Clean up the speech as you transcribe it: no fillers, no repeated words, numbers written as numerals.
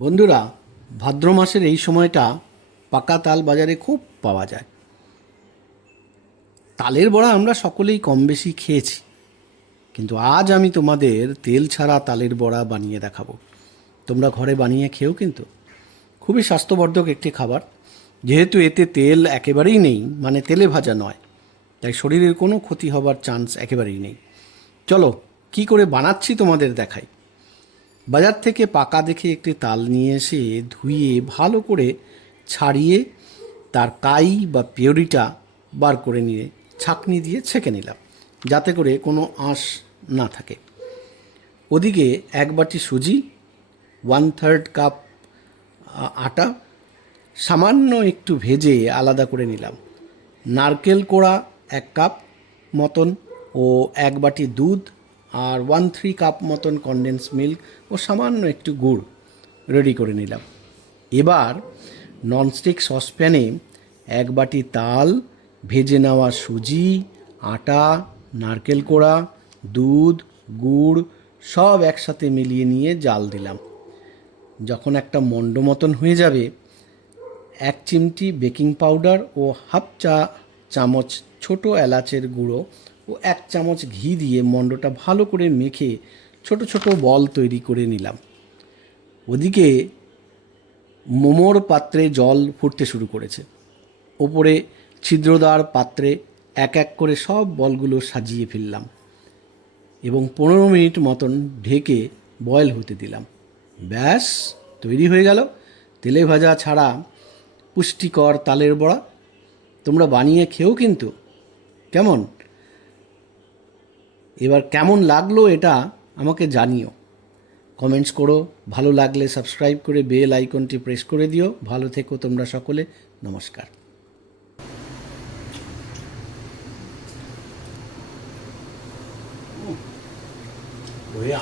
বন্ধুরা, ভাদ্র মাসের এই সময়টা পাকা তাল বাজারে খুব পাওয়া যায়। তালের বড়া আমরা সকলেই কম বেশি খেয়েছি, কিন্তু আজ আমি তোমাদের তেল ছাড়া তালের বড়া বানিয়ে দেখাবো। তোমরা ঘরে বানিয়ে খেও কিন্তু। খুবই স্বাস্থ্যবর্ধক একটি খাবার, যেহেতু এতে তেল একেবারেই নেই, মানে তেলে ভাজা নয়, তাই শরীরের কোনো ক্ষতি হবার চান্স একেবারেই নেই। চলো কি করে বানাচ্ছি তোমাদের দেখাই। বাজার থেকে পাকা দেখে একটি তাল নিয়ে এসে ধুয়ে ভালো করে ছাড়িয়ে তার কাই বা পিউরিটা বার করে নিয়ে ছাঁকনি দিয়ে ছেঁকে নিলাম, যাতে করে কোনো আঁশ না থাকে। ওদিকে 1 বাটি সুজি, 1/3 কাপ আটা সামান্য একটু ভেজে আলাদা করে নিলাম। নারকেল কোড়া 1 কাপ মতন ও 1 বাটি দুধ আর 1/3 কাপ মতন কনডেন্স মিল্ক ও সামান্য একটু গুড় রেডি করে নিলাম। এবার ননস্টিক সসপ্যানে 1 বাটি তাল, ভেজে নেওয়া সুজি, আটা, নারকেল কোড়া, দুধ, গুড় সব একসাথে মিলিয়ে নিয়ে জাল দিলাম। যখন একটা মণ্ড মতন হয়ে যাবে, 1 চিমটি বেকিং পাউডার ও হাফ চামচ ছোট এলাচের গুঁড়ো ও 1 চামচ ঘি দিয়ে মণ্ডটা ভালো করে মেখে ছোট ছোট বল তৈরি করে নিলাম। ওদিকে মোমোর পাত্রে জল ফুটতে শুরু করেছে। ওপরে ছিদ্রদার পাত্রে এক এক করে সব বলগুলো সাজিয়ে ফেললাম এবং 15 মিনিট মতন ঢেকে বয়েল হতে দিলাম। ব্যাস, তৈরি হয়ে গেল তেলে ভাজা ছাড়া পুষ্টিকর তালের বড়া। তোমরা বানিয়ে খেও কিন্তু। কেমন এবার কেমন লাগলো এটা আমাকে জানিও, কমেন্টস করো। ভালো লাগলে সাবস্ক্রাইব করে বেল আইকনটি প্রেস করে দিও। ভালো থেকো তোমরা সকলে। নমস্কার। বঢ়িয়া।